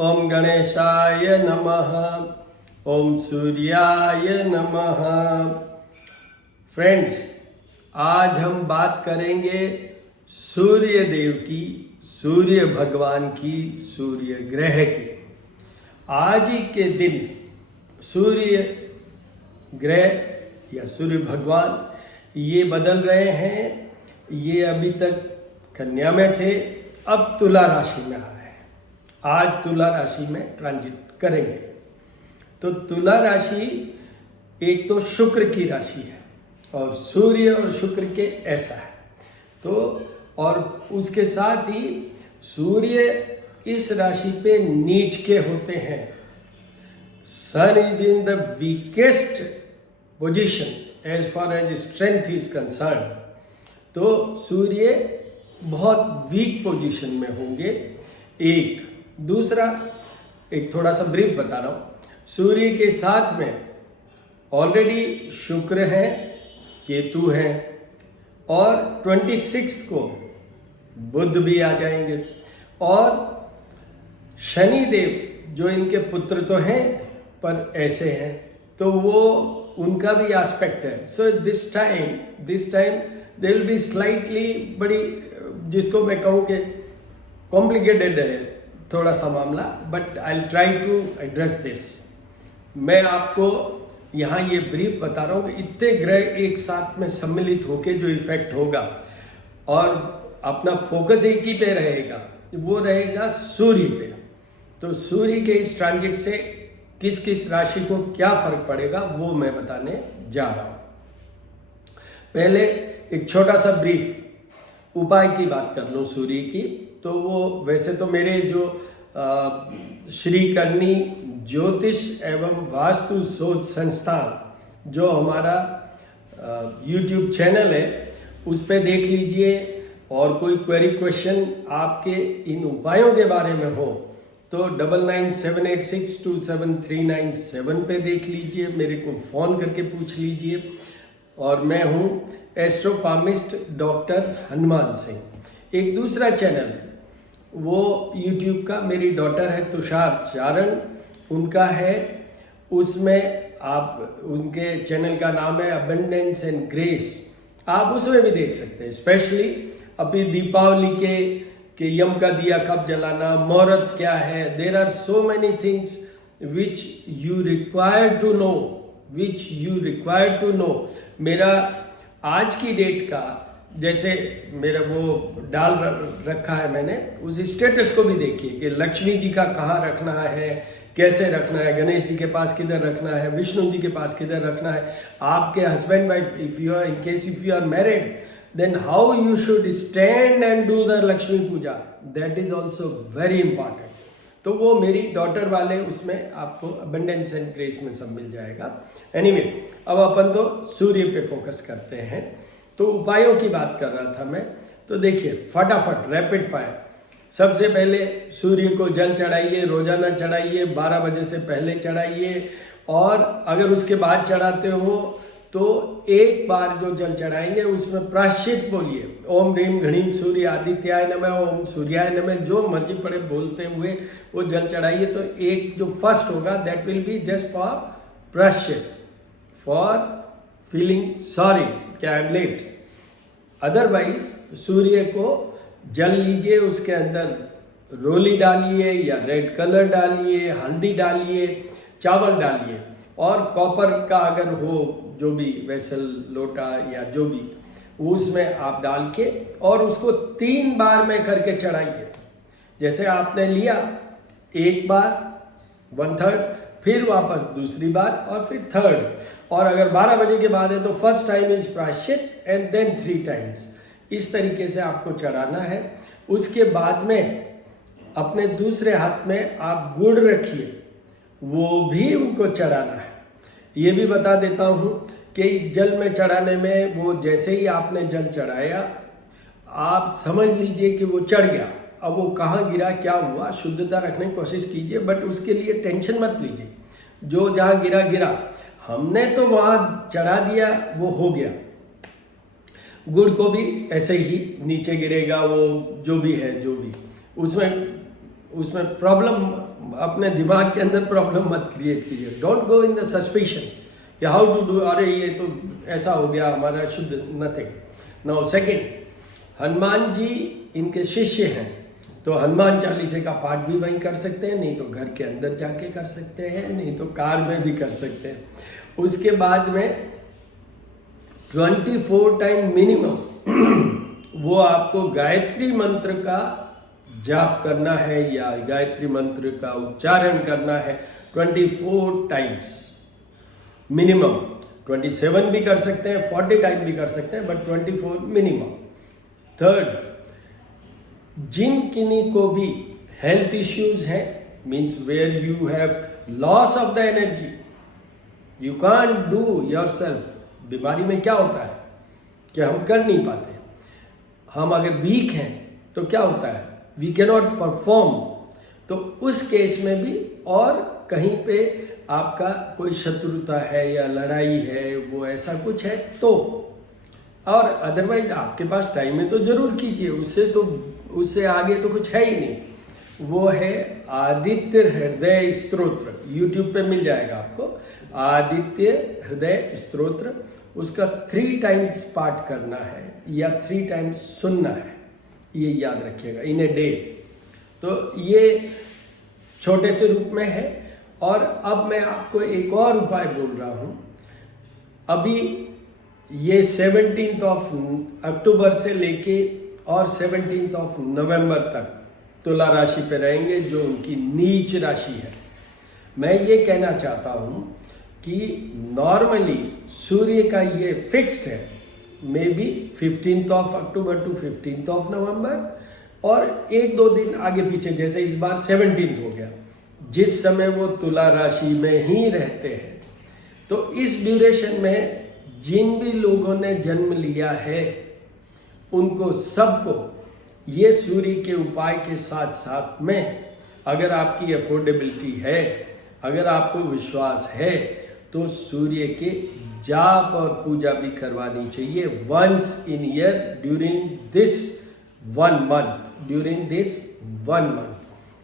ओम गणेशाय नमः। ओम सूर्याय नमः। फ्रेंड्स, आज हम बात करेंगे सूर्य देव की, सूर्य भगवान की, सूर्य ग्रह की। आज ही के दिन सूर्य ग्रह या सूर्य भगवान ये बदल रहे हैं। ये अभी तक कन्या में थे, अब तुला राशि में आ रहे हैं। आज तुला राशि में ट्रांजिट करेंगे। तो तुला राशि एक तो शुक्र की राशि है और सूर्य और शुक्र के ऐसा है। तो और उसके साथ ही सूर्य इस राशि पे नीच के होते हैं। Sun is in the weakest position as far as strength is concern. तो सूर्य बहुत वीक पोजीशन में होंगे। एक दूसरा, एक थोड़ा सा ब्रीफ बता रहा हूँ। सूर्य के साथ में ऑलरेडी शुक्र है, केतु है और 26 को बुध भी आ जाएंगे और शनि देव जो इनके पुत्र तो हैं पर ऐसे हैं, तो वो उनका भी एस्पेक्ट है। So this time they will be slightly बड़ी, जिसको मैं कहूँ कि कॉम्प्लिकेटेड है थोड़ा सा मामला, but I will try to address this. मैं आपको यहाँ ये ब्रीफ बता रहा हूँ कि इतने ग्रह एक साथ में सम्मिलित होकर जो इफेक्ट होगा और अपना फोकस एक ही पे रहेगा, वो रहेगा सूर्य पे। तो सूर्य के इस ट्रांजिट से किस किस राशि को क्या फर्क पड़ेगा वो मैं बताने जा रहा हूँ। पहले एक छोटा सा ब्रीफ उपाय की बात कर लूँ सूर्य की। तो वो वैसे तो मेरे जो श्री करनी ज्योतिष एवं वास्तु शोध संस्थान जो हमारा YouTube चैनल है उस पर देख लीजिए। और कोई क्वेरी क्वेश्चन आपके इन उपायों के बारे में हो तो 9978627397 पे देख लीजिए, मेरे को फ़ोन करके पूछ लीजिए। और मैं हूँ एस्ट्रोपामिस्ट डॉक्टर हनुमान सिंह। एक दूसरा चैनल वो YouTube का मेरी डॉटर है तुषार चारण, उनका है। उसमें आप, उनके चैनल का नाम है अबंडेंस एंड ग्रेस। आप उसमें भी देख सकते हैं। स्पेशली अभी दीपावली के यम का दिया कब जलाना, मुहूर्त क्या है, there are so many things which you require to know. मेरा आज की डेट का, जैसे मेरा वो डाल रखा है मैंने, उस स्टेटस को भी देखिए कि लक्ष्मी जी का कहाँ रखना है, कैसे रखना है, गणेश जी के पास किधर रखना है, विष्णु जी के पास किधर रखना है, आपके husband wife, if you are married, then how you should stand and do the Lakshmi puja, that is also very important। तो वो मेरी डॉटर वाले उसमें आपको अबंडेंस एंड ग्रेस में सब मिल जाएगा। एनीवे, अब अपन तो सूर्य पे फोकस करते हैं। तो उपायों की बात कर रहा था मैं। तो देखिए फटाफट रैपिड फायर। सबसे पहले सूर्य को जल चढ़ाइए, रोजाना चढ़ाइए, 12 बजे से पहले चढ़ाइए। और अगर उसके बाद चढ़ाते हो तो एक बार जो जल चढ़ाएंगे उसमें प्रायश्चित बोलिए, ओम ह्रीम घणीम सूर्य आदित्याय नमः, ओम सूर्याय नमः, जो मर्जी पड़े बोलते हुए वो जल चढ़ाइए। तो एक जो फर्स्ट होगा that will be just for प्रायश्चित, फॉर फीलिंग सॉरी कि आई एम लेट। अदरवाइज सूर्य को जल लीजिए, उसके अंदर रोली डालिए या रेड कलर डालिए, हल्दी डालिए, चावल डालिए और कॉपर का अगर हो जो भी वेसल, लोटा या जो भी, उसमें आप डाल के और उसको 3 बार में करके चढ़ाइए। जैसे आपने लिया एक बार 1/3, फिर वापस दूसरी बार और फिर 3rd। और अगर 12 बजे के बाद है तो फर्स्ट टाइम इज प्रायश्चित एंड देन 3 टाइम्स। इस तरीके से आपको चढ़ाना है। उसके बाद में अपने दूसरे हाथ में आप गुड़ रखिए, वो भी उनको चढ़ाना है। ये भी बता देता हूँ कि इस जल में चढ़ाने में वो जैसे ही आपने जल चढ़ाया आप समझ लीजिए कि वो चढ़ गया। अब वो कहाँ गिरा, क्या हुआ, शुद्धता रखने की कोशिश कीजिए, बट उसके लिए टेंशन मत लीजिए। जो जहाँ गिरा गिरा, हमने तो वहाँ चढ़ा दिया, वो हो गया। गुड़ को भी ऐसे ही नीचे गिरेगा, वो जो भी है, जो भी उसमें उसमें प्रॉब्लम, अपने दिमाग के अंदर प्रॉब्लम मत क्रिएट कीजिए। Don't go in the suspicion कि हाउ टू डू, अरे ये तो ऐसा हो गया हमारा शुद्ध, nothing. Now second, Hanuman ji इनके शिष्य हैं, तो हनुमान चालीसे का पाठ भी वहीं कर सकते हैं, नहीं तो घर के अंदर जाके कर सकते हैं, नहीं तो कार में भी कर सकते हैं। उसके बाद में 24 टाइम मिनिमम वो आपको गायत्री मंत्र का जाप करना है या गायत्री मंत्र का उच्चारण करना है 24 टाइम्स मिनिमम। 27 भी कर सकते हैं, 40 टाइम भी कर सकते हैं, बट 24 मिनिमम। थर्ड, जिन किन्हीं को भी हेल्थ इश्यूज हैं, means where you have loss of the energy, you can't do yourself. बीमारी में क्या होता है कि हम कर नहीं पाते, हम अगर वीक हैं तो क्या होता है, वी कैन नॉट परफॉर्म। तो उस केस में भी, और कहीं पे आपका कोई शत्रुता है या लड़ाई है, वो ऐसा कुछ है तो, और अदरवाइज आपके पास टाइम है तो जरूर कीजिए, उससे आगे तो कुछ है ही नहीं। वो है आदित्य हृदय स्तोत्र, यूट्यूब पे मिल जाएगा आपको, आदित्य हृदय स्तोत्र। उसका 3 टाइम्स पाठ करना है या 3 टाइम्स सुनना है, ये याद रखिएगा, इन ए डे। तो ये छोटे से रूप में है। और अब मैं आपको एक और उपाय बोल रहा हूँ। अभी ये 17 अक्टूबर से लेके और 17 नवंबर तक तुला राशि पे रहेंगे, जो उनकी नीच राशि है। मैं ये कहना चाहता हूँ कि नॉर्मली सूर्य का ये फिक्स्ड है, मे बी 15 अक्टूबर टू 15 नवंबर, और 1-2 दिन आगे पीछे, जैसे इस बार 17 हो गया, जिस समय वो तुला राशि में ही रहते हैं। तो इस ड्यूरेशन में जिन भी लोगों ने जन्म लिया है, उनको सबको ये सूर्य के उपाय के साथ साथ में, अगर आपकी अफोर्डेबिलिटी है, अगर आपको विश्वास है, तो सूर्य के जाप और पूजा भी करवानी चाहिए once in year during this 1 month.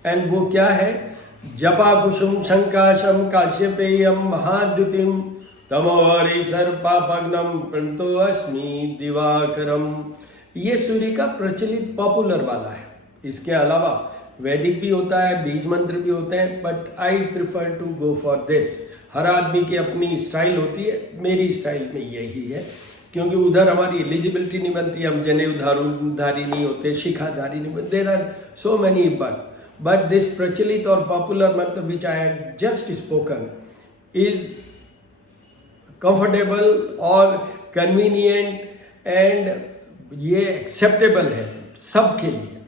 And वो क्या है, जपा कुसुम शंकाशम काश्यपेयम महाद्युतिम तमोहरि सर्पापग्नम प्रणतो अस्मि दिवाकरम। ये सूर्य का प्रचलित पॉपुलर वाला है। इसके अलावा वैदिक भी होता है, बीज मंत्र भी होते हैं, but I prefer to go for this. हर आदमी की अपनी स्टाइल होती है, मेरी स्टाइल में यही है, क्योंकि उधर हमारी एलिजिबिलिटी नहीं बनती, हम जनेऊधारी नहीं होते, शिखाधारी नहीं बनते, there are so many, but this प्रचलित और पॉपुलर मंत्र which I have just spoken is comfortable और कन्वीनियंट एंड ये एक्सेप्टेबल है सबके लिए।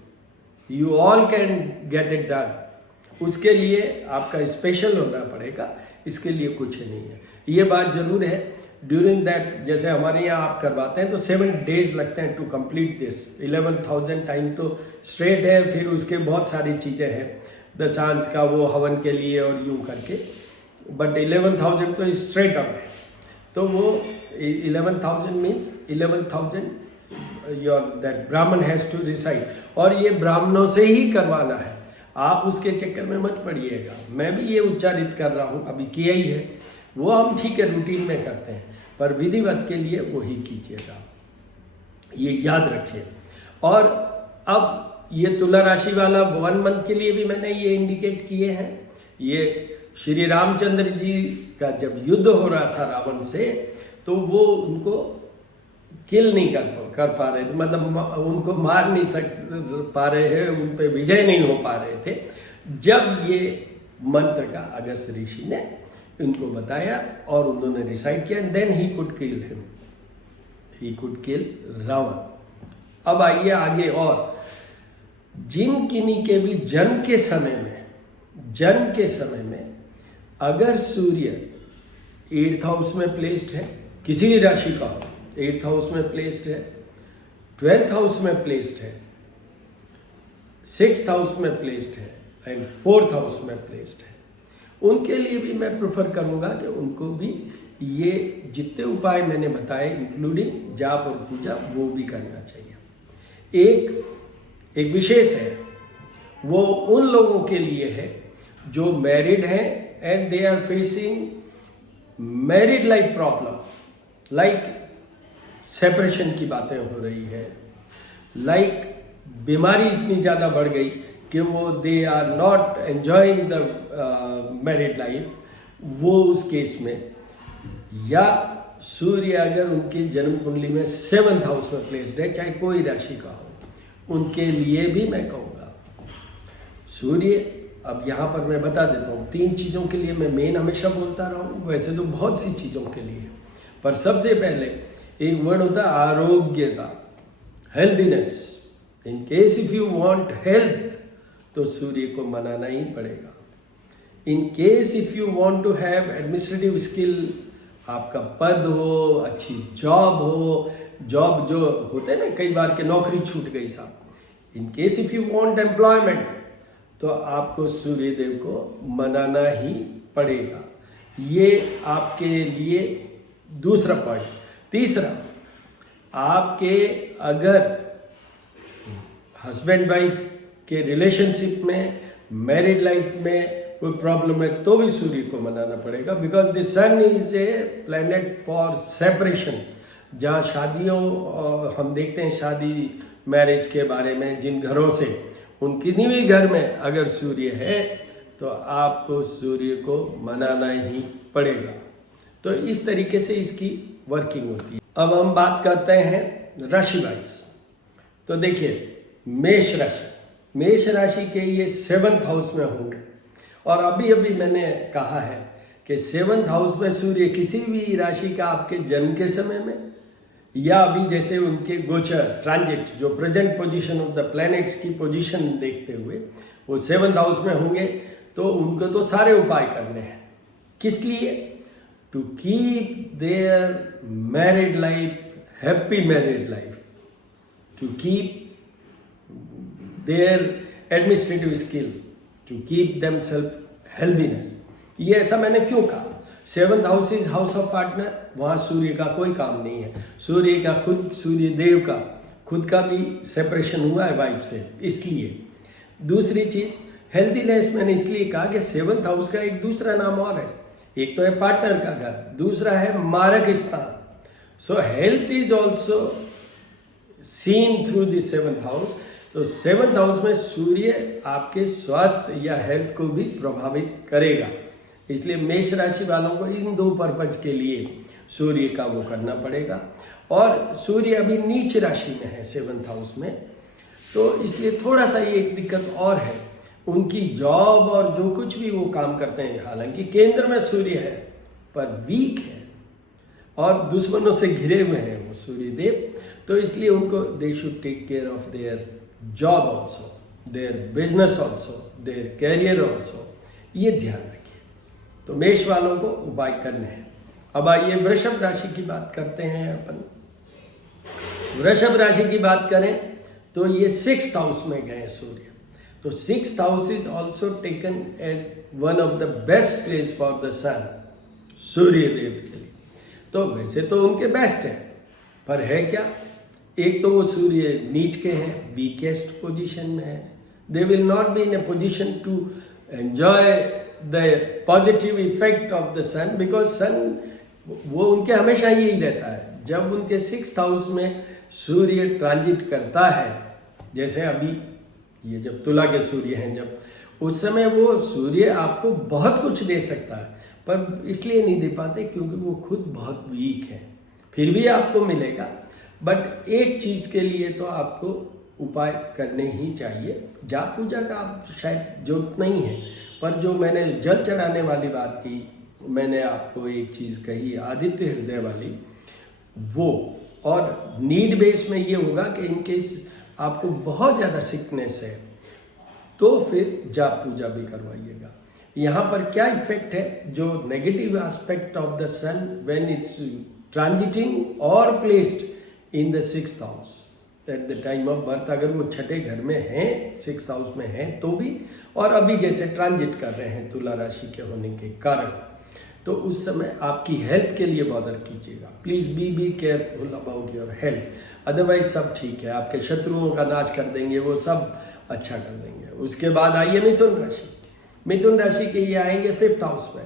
You all can get it done. उसके लिए आपका स्पेशल होना पड़ेगा, इसके लिए कुछ नहीं है। ये बात जरूर है, ड्यूरिंग दैट, जैसे हमारे यहाँ आप करवाते हैं तो 7 days लगते हैं टू कंप्लीट दिस। 11,000 टाइम तो स्ट्रेट है, फिर उसके बहुत सारी चीज़ें हैं, दशांश का वो हवन के लिए और यूं करके, बट 11,000 तो स्ट्रेट अप है। तो वो 11,000 मीन्स 11,000 योर दैट ब्राह्मण हैज़ टू रिसाइड, और ये ब्राह्मणों से ही करवाना है, आप उसके चक्कर में मत पड़िएगा। मैं भी ये उच्चारित कर रहा हूँ, अभी किया ही है, वो हम ठीक है रूटीन में करते हैं, पर विधिवत के लिए वो ही कीजिएगा, ये याद रखिए। और अब ये तुला राशि वाला 1 मंथ के लिए भी मैंने ये इंडिकेट किए हैं। ये श्री रामचंद्र जी का जब युद्ध हो रहा था रावण से, तो वो उनको किल नहीं कर पा रहे थे, मतलब उनको मार नहीं पा रहे हैं, उन पे विजय नहीं हो पा रहे थे। जब ये मंत्र का अगस्त ऋषि ने इनको बताया और उन्होंने रिसाइड किया, then he could kill him, he could kill Ravan. अब आइए आगे, और जिन किन्हीं के भी जन्म के समय में अगर सूर्य 8th हाउस में प्लेस्ड है, किसी भी राशि का हो, 8th हाउस में प्लेस्ड है, 12th हाउस में प्लेस्ड है, 6th हाउस में प्लेस्ड है एंड 4th हाउस में प्लेस्ड है, उनके लिए भी मैं प्रेफर करूंगा कि उनको भी ये जितने उपाय मैंने बताए, इंक्लूडिंग जाप और पूजा, वो भी करना चाहिए। एक विशेष है, वो उन लोगों के लिए है जो मैरिड हैं and they are facing married life problem, like separation की बातें हो रही है, लाइक बीमारी इतनी ज़्यादा बढ़ गई कि वो they are not enjoying the married life, वो उस केस में, या सूर्य अगर उनकी जन्म कुंडली में 7th हाउस में प्लेस्ड है, चाहे कोई राशि का हो, उनके लिए भी मैं कहूँगा सूर्य। अब यहाँ पर मैं बता देता हूँ 3 चीज़ों के लिए मैं मेन हमेशा बोलता रहा हूँ, वैसे तो बहुत सी चीज़ों के लिए, पर सबसे पहले एक वर्ड होता है आरोग्यता, healthiness. In case if you want health तो सूर्य को मनाना ही पड़ेगा। In case if you want to have administrative skill, आपका पद हो, अच्छी जॉब हो, जॉब जो होते हैं ना कई बार के नौकरी छूट गई साहब, इन case if you want employment तो आपको सूर्य देव को मनाना ही पड़ेगा। ये आपके लिए दूसरा पॉइंट। तीसरा, आपके अगर हस्बैंड वाइफ के रिलेशनशिप में, मैरिड लाइफ में कोई प्रॉब्लम है तो भी सूर्य को मनाना पड़ेगा, because the sun is a planet for separation. जहाँ शादियों हम देखते हैं, शादी मैरिज के बारे में, जिन घरों से उनकी हुई घर में अगर सूर्य है तो आपको सूर्य को मनाना ही पड़ेगा। तो इस तरीके से इसकी वर्किंग होती है। अब हम बात करते हैं राशि वाइज। तो देखिए मेष राशि, मेष राशि के ये 7th हाउस में होंगे, और अभी अभी मैंने कहा है कि 7th हाउस में सूर्य किसी भी राशि का आपके जन्म के समय में, या अभी जैसे उनके गोचर ट्रांजिट, जो present position of the planets की पोजीशन देखते हुए वो 7th हाउस में होंगे, तो उनको तो सारे उपाय करने हैं। किस लिए? To keep their married life happy married life, to keep their administrative skill, to keep themself healthiness. ये ऐसा मैंने क्यों कहा? 7th house is house of partner, वहाँ सूर्य का कोई काम नहीं है। सूर्य का खुद, सूर्य देव का खुद का भी सेपरेशन हुआ है वाइफ से, इसलिए। दूसरी चीज हेल्दीनेस, मैंने इसलिए कहा कि 7th हाउस का एक दूसरा नाम और है, एक तो है पार्टनर का घर, दूसरा है मारक स्थान। सो health is also seen through the 7th house. तो 7th हाउस में सूर्य आपके स्वास्थ्य या हेल्थ को भी प्रभावित करेगा, इसलिए मेष राशि वालों को इन 2 पर्पज के लिए सूर्य का वो करना पड़ेगा। और सूर्य अभी नीच राशि में है 7th हाउस में, तो इसलिए थोड़ा सा ये एक दिक्कत और है। उनकी जॉब और जो कुछ भी वो काम करते हैं, हालांकि केंद्र में सूर्य है पर वीक है और दुश्मनों से घिरे हुए हैं वो सूर्य देव, तो इसलिए उनको they should take care of their job also, their business also, their career also, ये ध्यान रखिए। तो मेष वालों को उपाय करने हैं। अब आइए वृषभ राशि की बात करते हैं अपन। वृषभ राशि की बात करें तो ये 6th हाउस में गए सूर्य, तो 6th house is also taken as one of the best place for the sun, सूर्य देव के लिए। तो वैसे तो उनके बेस्ट है, पर है क्या? एक तो वो सूर्य नीच के हैं, वीकेस्ट पोजीशन में है, they will not be in a position to enjoy the positive effect of the sun, because sun वो उनके हमेशा यही रहता है। जब उनके 6th हाउस में सूर्य ट्रांजिट करता है, जैसे अभी ये जब तुला के सूर्य हैं, जब उस समय वो सूर्य आपको बहुत कुछ दे सकता है, पर इसलिए नहीं दे पाते क्योंकि वो खुद बहुत वीक है। फिर भी आपको मिलेगा, बट एक चीज़ के लिए तो आपको उपाय करने ही चाहिए। जाप पूजा का आप शायद जरूरत नहीं है, पर जो मैंने जल चढ़ाने वाली बात की, मैंने आपको एक चीज़ कही आदित्य हृदय वाली, वो और नीड बेस में ये होगा कि इनकेस आपको बहुत ज़्यादा सिकनेस है तो फिर जाप पूजा भी करवाइएगा। यहाँ पर क्या इफेक्ट है? जो negative aspect of the sun when it's transiting और placed in the 6th house at the time of birth, अगर वो छठे घर में हैं, 6th हाउस में हैं तो भी, और अभी जैसे ट्रांजिट कर रहे हैं तुला राशि के होने के कारण, तो उस समय आपकी हेल्थ के लिए बॉदर कीजिएगा। Please be careful about your health, otherwise सब ठीक है। आपके शत्रुओं का नाश कर देंगे, वो सब अच्छा कर देंगे। उसके बाद आइए मिथुन राशि। मिथुन राशि के ये आएंगे 5th हाउस में,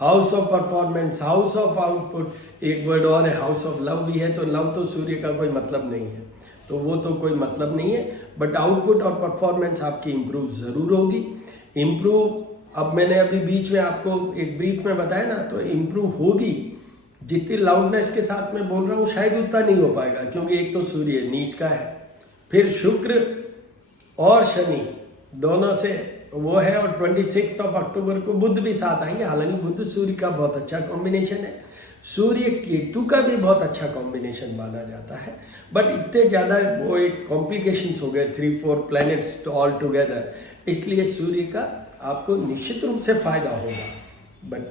house of performance, house of output, एक वर्ड और है हाउस ऑफ लव भी है। तो लव तो सूर्य का कोई मतलब नहीं है, तो वो तो कोई मतलब नहीं है, बट आउटपुट और परफॉर्मेंस आपकी इम्प्रूव ज़रूर होगी। इम्प्रूव, अब मैंने अभी बीच में आपको एक ब्रीफ में बताया ना, तो इम्प्रूव होगी। जितनी लाउडनेस के साथ मैं बोल रहा हूँ शायद उतना नहीं हो पाएगा, क्योंकि एक तो सूर्य नीच का है, फिर शुक्र और शनि दोनों से वो है, और 26 अक्टूबर को बुध भी साथ आएंगे। हालांकि बुध सूर्य का बहुत अच्छा कॉम्बिनेशन है, सूर्य केतु का भी बहुत अच्छा कॉम्बिनेशन माना जाता है, बट इतने ज़्यादा वो एक कॉम्प्लिकेशंस हो गए 3-4 प्लैनेट्स ऑल टुगेदर, इसलिए सूर्य का आपको निश्चित रूप से फायदा होगा, बट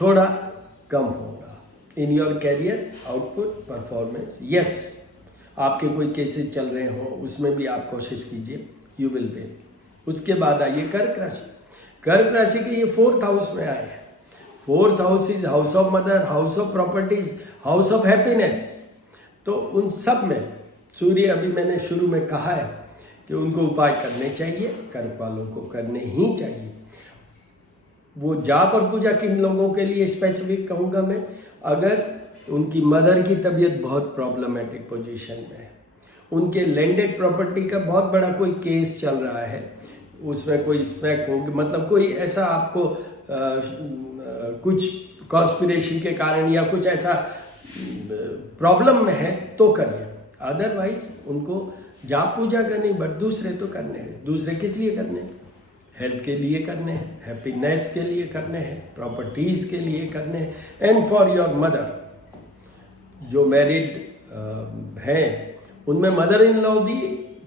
थोड़ा कम होगा in your career output performance. Yes, आपके कोई केसेस चल रहे हो उसमें भी आप कोशिश कीजिए, यू विल विन। उसके बाद आइए कर्क राशि। कर्क राशि के ये 4th हाउस में आए हैं। 4th house is house of mother, house of properties, house of happiness. तो उन सब में सूर्य, अभी मैंने शुरू में कहा है कि उनको उपाय करने चाहिए, कर्क वालों को करने ही चाहिए। वो जाप और पूजा किन लोगों के लिए स्पेसिफिक कहूँगा मैं, अगर उनकी मदर की तबीयत बहुत प्रॉब्लमेटिक पोजीशन में है, उनके लैंडेड प्रॉपर्टी का बहुत बड़ा कोई केस चल रहा है, उसमें कोई स्मैक हो, मतलब कोई ऐसा आपको कुछ कॉन्स्पिरेशन के कारण या कुछ ऐसा प्रॉब्लम में है तो करिए। अदरवाइज उनको जाप पूजा करनी, बट दूसरे तो करने हैं। दूसरे किस लिए करने हैं? हेल्थ के लिए करने हैं, हैप्पीनेस के लिए करने हैं, प्रॉपर्टीज के लिए करने हैं, एंड फॉर योर मदर। जो मैरिड हैं उनमें मदर इन लॉ भी,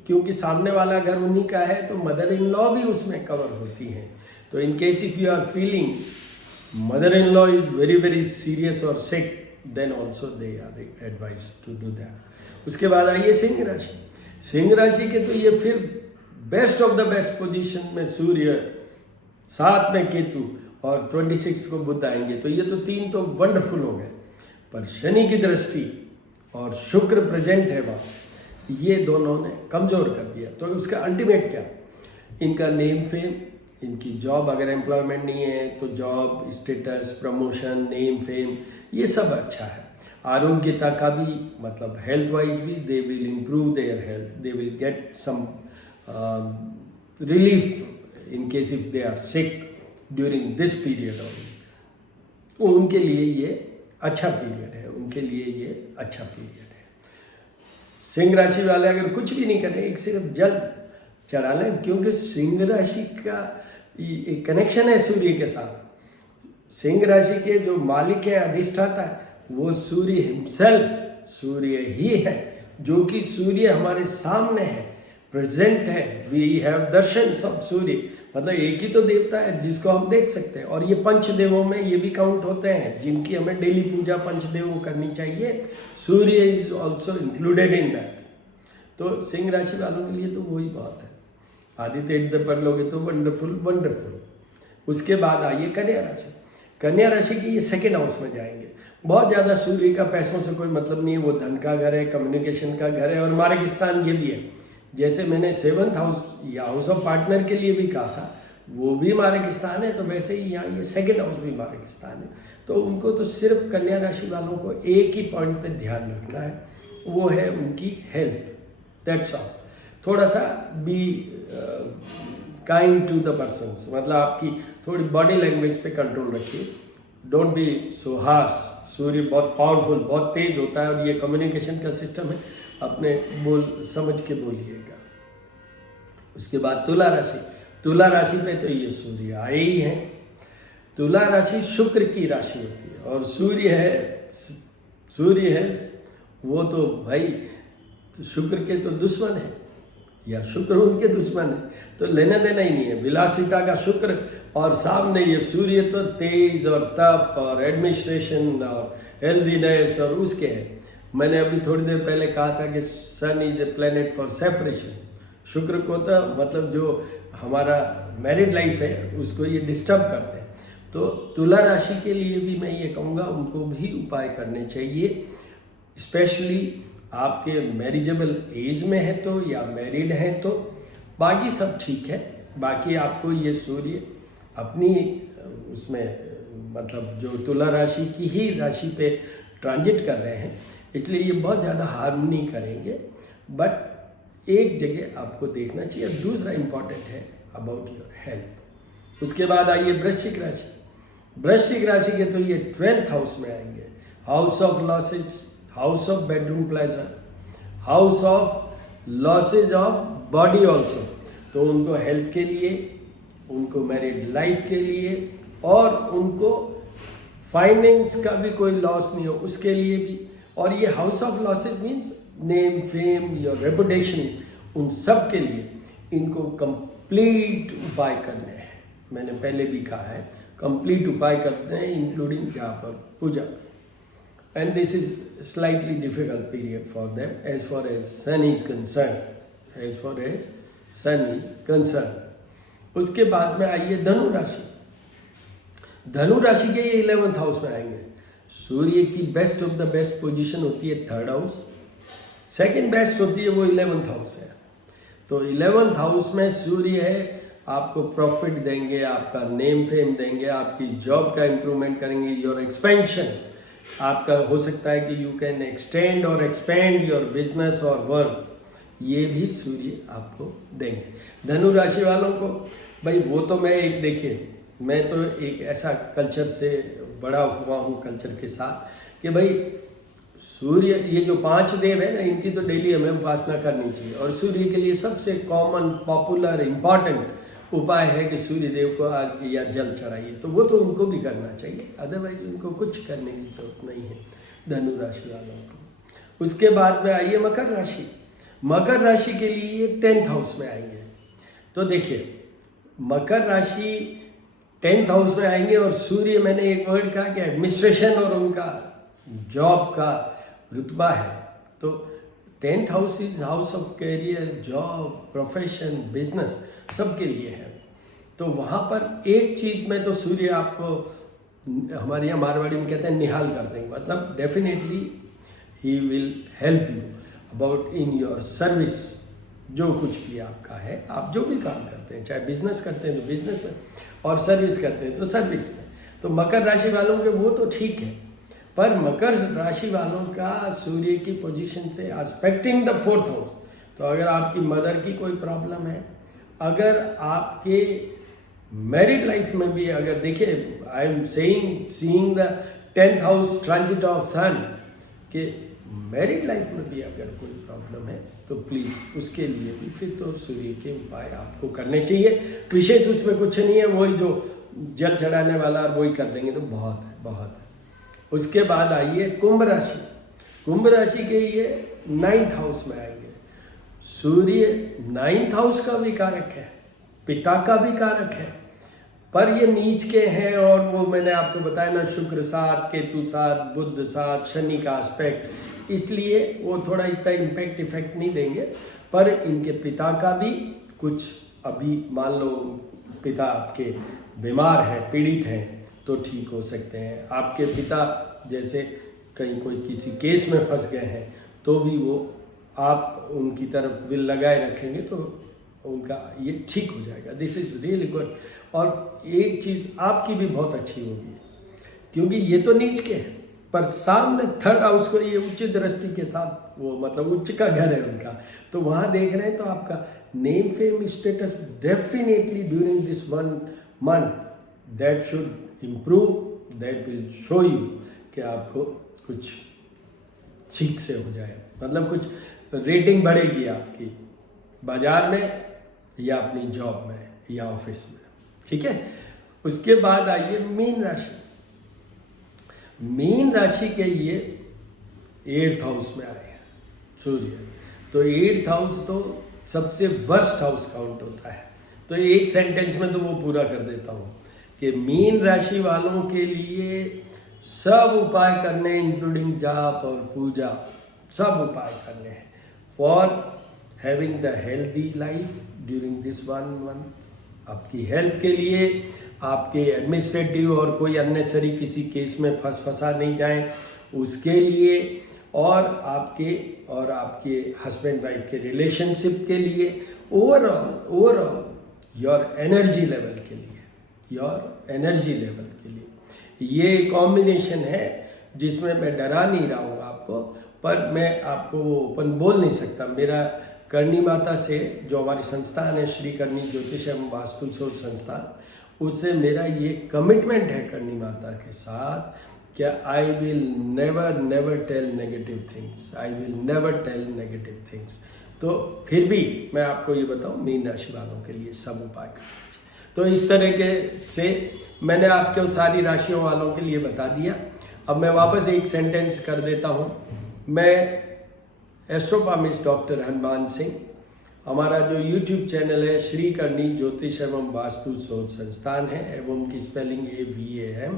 क्योंकि सामने वाला घर उन्हीं का है, तो मदर इन लॉ भी उसमें कवर होती हैं। तो in case if you are feeling mother in law is very very serious और सिक, then also they are advise to do that. उसके बाद आइए सिंह राशि। सिंह राशि के तो ये फिर best of the best position में सूर्य, साथ में केतु, और 26 को बुध आएंगे। तो ये तो 3 तो वंडरफुल हो गए, पर शनि की दृष्टि और शुक्र प्रेजेंट है वहाँ, ये दोनों ने कमज़ोर कर दिया। तो उसका अल्टीमेट क्या? इनका नेम फेम, इनकी जॉब, अगर एम्प्लॉयमेंट नहीं है तो job, status, promotion, name fame, ये सब अच्छा है। आरोग्यता का भी, मतलब हेल्थ वाइज भी, they will improve their health, they will get some relief in case if they are sick during this period of, तो उनके लिए ये अच्छा पीरियड है, उनके लिए ये अच्छा पीरियड है। सिंह राशि वाले अगर कुछ भी नहीं करें, एक सिर्फ जल चढ़ा लें, क्योंकि सिंह राशि का एक कनेक्शन है सूर्य के साथ। सिंह राशि के जो मालिक है, अधिष्ठाता है, वो सूर्य हिमसेल्फ, सूर्य ही है, जो कि सूर्य हमारे सामने है, प्रेजेंट है। वी हैव दर्शन ऑफ सूर्य, मतलब एक ही तो देवता है जिसको हम देख सकते हैं, और ये पंचदेवों में ये भी काउंट होते हैं, जिनकी हमें डेली पूजा पंचदेवों करनी चाहिए। सूर्य is also included in that. तो सिंह राशि वालों के लिए तो वही बात है, आदित्य इधर पढ़ लोगे तो वंडरफुल वंडरफुल। उसके बाद आइए कन्या राशि। कन्या राशि की ये 2nd हाउस में जाएंगे। बहुत ज़्यादा सूर्य का पैसों से कोई मतलब नहीं है, वो धन का घर है, कम्युनिकेशन का घर है, और मार्ग स्थान ये भी है। जैसे मैंने 7th हाउस या हाउस ऑफ पार्टनर के लिए भी कहा था, वो भी मार्ग स्थान है, तो वैसे ही यहाँ ये 2nd हाउस भी मार्ग स्थान है। तो उनको तो सिर्फ कन्या राशि वालों को एक ही पॉइंट पे ध्यान रखना है, वो है उनकी हेल्थ, दैट्स ऑल। थोड़ा सा be kind to the persons, मतलब आपकी थोड़ी बॉडी लैंग्वेज पे कंट्रोल रखिए, don't be so harsh. Surya बहुत पावरफुल, बहुत तेज होता है, और ये कम्युनिकेशन का सिस्टम है, अपने बोल समझ के बोलिएगा। उसके बाद तुला राशि। तुला राशि पे तो ये सूर्य आए ही हैं। तुला राशि शुक्र की राशि होती है, और सूर्य है वो तो भाई शुक्र के तो दुश्मन है, या शुक्र उनके दुश्मन है, तो लेना देना ही नहीं है। विलासिता का शुक्र, और सामने ये सूर्य तो तेज और तप और एडमिनिस्ट्रेशन और हेल्दीनेस और उसके है। मैंने अभी थोड़ी देर पहले कहा था कि sun is a planet for separation. शुक्र को तो मतलब जो हमारा मैरिड लाइफ है उसको ये डिस्टर्ब करते हैं। तो तुला राशि के लिए भी मैं ये कहूँगा, उनको भी उपाय करने चाहिए, स्पेशली आपके मैरिजेबल एज में है तो, या मैरिड हैं तो। बाकी सब ठीक है, बाकी आपको ये सूर्य अपनी उसमें मतलब जो तुला राशि की ही राशि पे ट्रांजिट कर रहे हैं, इसलिए ये बहुत ज़्यादा हार्म नहीं करेंगे। बट एक जगह आपको देखना चाहिए। दूसरा इम्पॉर्टेंट है अबाउट योर हेल्थ। उसके बाद आइए वृश्चिक राशि। वृश्चिक राशि के तो ये 12th हाउस में आएंगे, house of losses, house of bedroom pleasure, house of losses of body also. तो उनको हेल्थ के लिए, उनको मैरिड लाइफ के लिए, और उनको फाइनेंस का भी कोई लॉस नहीं हो उसके लिए भी। और ये house of losses means name, fame, your reputation, उन सब के लिए इनको कंप्लीट उपाय करने हैं। मैंने पहले भी कहा है, कंप्लीट उपाय करते हैं इंक्लूडिंग जाप और पूजा। And this is slightly difficult period for them as far as sun is concern, as far as sun is concern. उसके बाद में आइए धनु राशि। धनु राशि के ये 11th हाउस में आएंगे। सूर्य की best of the best position होती है 3rd हाउस, सेकंड बेस्ट होती है वो 11th हाउस है। तो 11th हाउस में सूर्य है, आपको प्रॉफिट देंगे, आपका नेम फेम देंगे, आपकी जॉब का इंप्रूवमेंट करेंगे, योर एक्सपेंशन आपका हो सकता है कि यू कैन एक्सटेंड और एक्सपेंड योर बिजनेस और वर्क, ये भी सूर्य आपको देंगे। धनु राशि वालों को भाई वो तो मैं एक देखिए, मैं तो एक ऐसा कल्चर से बड़ा हुआ हूँ कल्चर के साथ कि भाई सूर्य, ये जो 5 देव है ना, इनकी तो डेली हमें उपासना करनी चाहिए। और सूर्य के लिए सबसे कॉमन, पॉपुलर, इम्पॉर्टेंट उपाय है कि सूर्य देव को आग या जल चढ़ाइए। तो वो तो उनको भी करना चाहिए, अदरवाइज उनको कुछ करने की जरूरत नहीं है धनु राशि वालों को। उसके बाद में आइए मकर राशि। मकर राशि के लिए 10th हाउस में आएंगे। तो देखिए मकर राशि 10th हाउस में आएंगे और सूर्य, मैंने एक वर्ड कहा कि एडमिनिस्ट्रेशन और उनका जॉब का रुतबा है। तो 10th house is house of career, job, profession, business, सबके लिए है। तो वहाँ पर एक चीज में तो सूर्य आपको, हमारे यहाँ मारवाड़ी में कहते हैं निहाल कर देंगे, मतलब definitely he will help you about in your service. जो कुछ भी आपका है, आप जो भी काम करते हैं, चाहे बिजनेस करते हैं तो बिजनेस में, और सर्विस करते हैं तो सर्विस में। तो मकर राशि वालों के वो तो ठीक है, पर मकर राशि वालों का सूर्य की पोजीशन से एस्पेक्टिंग द 4th हाउस, तो अगर आपकी मदर की कोई प्रॉब्लम है, अगर आपके मैरिड लाइफ में भी, अगर देखिए I am seeing the 10th house transit of sun, कि मैरिड लाइफ में भी अगर कोई प्रॉब्लम है तो प्लीज़ उसके लिए भी फिर तो सूर्य के उपाय आपको करने चाहिए। विशेष उसमें कुछ नहीं है, वही जो जल चढ़ाने वाला वही कर देंगे तो बहुत है, बहुत है। उसके बाद आइए कुंभ राशि। कुंभ राशि के ये 9th हाउस में आएंगे। सूर्य 9th हाउस का भी कारक है, पिता का भी कारक है, पर ये नीच के हैं। और वो मैंने आपको बताया ना, शुक्र साथ, केतु साथ, बुध साथ, शनि का एस्पेक्ट, इसलिए वो थोड़ा इतना इम्पैक्ट इफेक्ट नहीं देंगे। पर इनके पिता का भी कुछ, अभी मान लो पिता आपके बीमार हैं, पीड़ित हैं, तो ठीक हो सकते हैं। आपके पिता जैसे कहीं कोई किसी केस में फंस गए हैं तो भी वो, आप उनकी तरफ विल लगाए रखेंगे तो उनका ये ठीक हो जाएगा। This is really good. और एक चीज़ आपकी भी बहुत अच्छी होगी, क्योंकि ये तो नीच के हैं, पर सामने 3rd हाउस को ये उच्च दृष्टि के साथ, वो मतलब उच्च का घर है उनका, तो वहाँ देख रहे हैं तो आपका name fame status definitely during this 1 month that should improve, that will show you कि आपको कुछ ठीक से हो जाए, मतलब कुछ रेटिंग बढ़ेगी आपकी बाजार में या अपनी जॉब में या ऑफिस में, ठीक है। उसके बाद आइए मीन राशि। मीन राशि के ये 8th हाउस में आए सूर्य। तो 8th हाउस तो सबसे वर्स्ट हाउस काउंट होता है। तो एक सेंटेंस में तो वो पूरा कर देता हूँ कि मीन राशि वालों के लिए सब उपाय करने, इंक्लूडिंग जाप और पूजा, सब उपाय करने हैं for having the healthy life during this 1 month. आपकी हेल्थ के लिए, आपके एडमिनिस्ट्रेटिव और कोई अननेसरी किसी केस में फंसा नहीं जाए उसके लिए, और आपके हस्बैंड वाइफ के रिलेशनशिप के लिए, ओवरऑल योर एनर्जी लेवल के लिए, योर एनर्जी लेवल के लिए। ये कॉम्बिनेशन है जिसमें मैं डरा नहीं रहा हूँ आपको, पर मैं आपको वो ओपन बोल नहीं सकता। मेरा करणी माता से जो हमारी संस्थान है श्री करणी ज्योतिष एवं वास्तु शोध संस्थान, उससे मेरा ये कमिटमेंट है करणी माता के साथ कि I will never tell negative things, I will never tell negative things. तो फिर भी मैं आपको ये बताऊं, मीन राशि वालों के लिए सब उपाय करना चाहिए। तो इस तरह के से मैंने आपको सारी राशियों वालों के लिए बता दिया। अब मैं वापस एक सेंटेंस कर देता हूँ। मैं एस्ट्रोपामिस्ट डॉक्टर हनुमान सिंह, हमारा जो YouTube चैनल है श्री करणी ज्योतिष एवं वास्तु शोध संस्थान है, एवं की स्पेलिंग AVAM।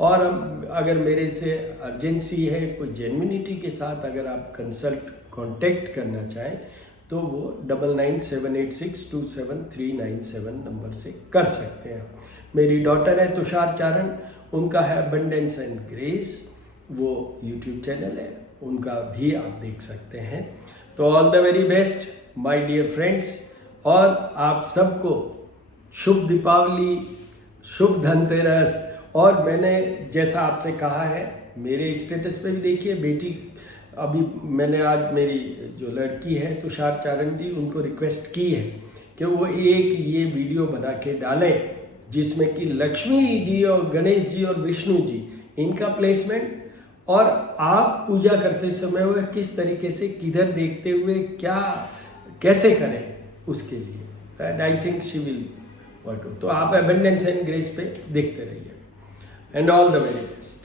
और हम अगर मेरे से अर्जेंसी है, कोई जेन्युइनिटी के साथ अगर आप कांटेक्ट करना चाहें तो वो 9978627397 नंबर से कर सकते हैं। मेरी डॉटर है तुषार चारण, उनका है अबंडेंस एंड ग्रेस, वो YouTube चैनल है, उनका भी आप देख सकते हैं। तो all the very best my dear friends, और आप सबको शुभ दीपावली, शुभ धनतेरस। और मैंने जैसा आपसे कहा है, मेरे स्टेटस पे भी देखिए, बेटी अभी मैंने आज मेरी जो लड़की है तुषार चारण जी, उनको रिक्वेस्ट की है कि वो एक ये वीडियो बना के डालें जिसमें कि लक्ष्मी जी और गणेश जी और विष्णु जी, इनका प्लेसमेंट, और आप पूजा करते समय वह किस तरीके से, किधर देखते हुए, क्या कैसे करें उसके लिए। And I think she will work. तो आप अबंडेंस एंड ग्रेस पे देखते रहिए। And all the very best.